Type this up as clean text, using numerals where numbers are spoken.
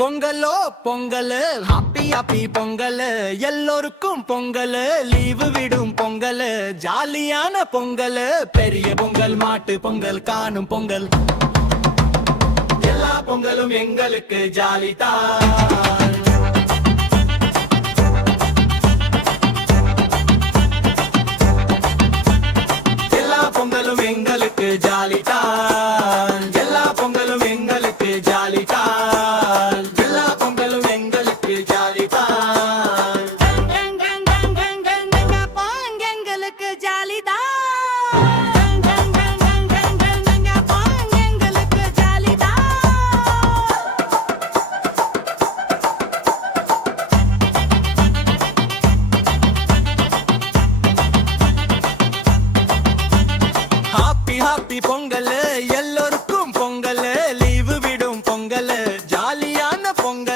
பொங்கலோ Pongal, happy happy Pongal, எல்லோருக்கும் Pongal, leave விடும் பொங்கல், ஜாலியான பொங்கல், பெரிய பொங்கல், மாட்டு பொங்கல், காணும் பொங்கல், எல்லா பொங்கலும் எங்களுக்கு ஜாலிதான். எல்லா பொங்கலும் எங்களுக்கு ஜாலிதான். எல்லா பொங்கலும் எங்களுக்கு ஜாலிதான். எல்லா பொங்கலும் எங்களுக்கு ஜாலிதான். எங்களுக்கு ஜாலிதான். எங்களுக்கு ஜாலிதான். ஹாப்பி ஹாப்பி பொங்கல், எல்லோருக்கும் பொங்கல், லீவு விடும் பொங்கல், ஜாலியான பொங்கல்,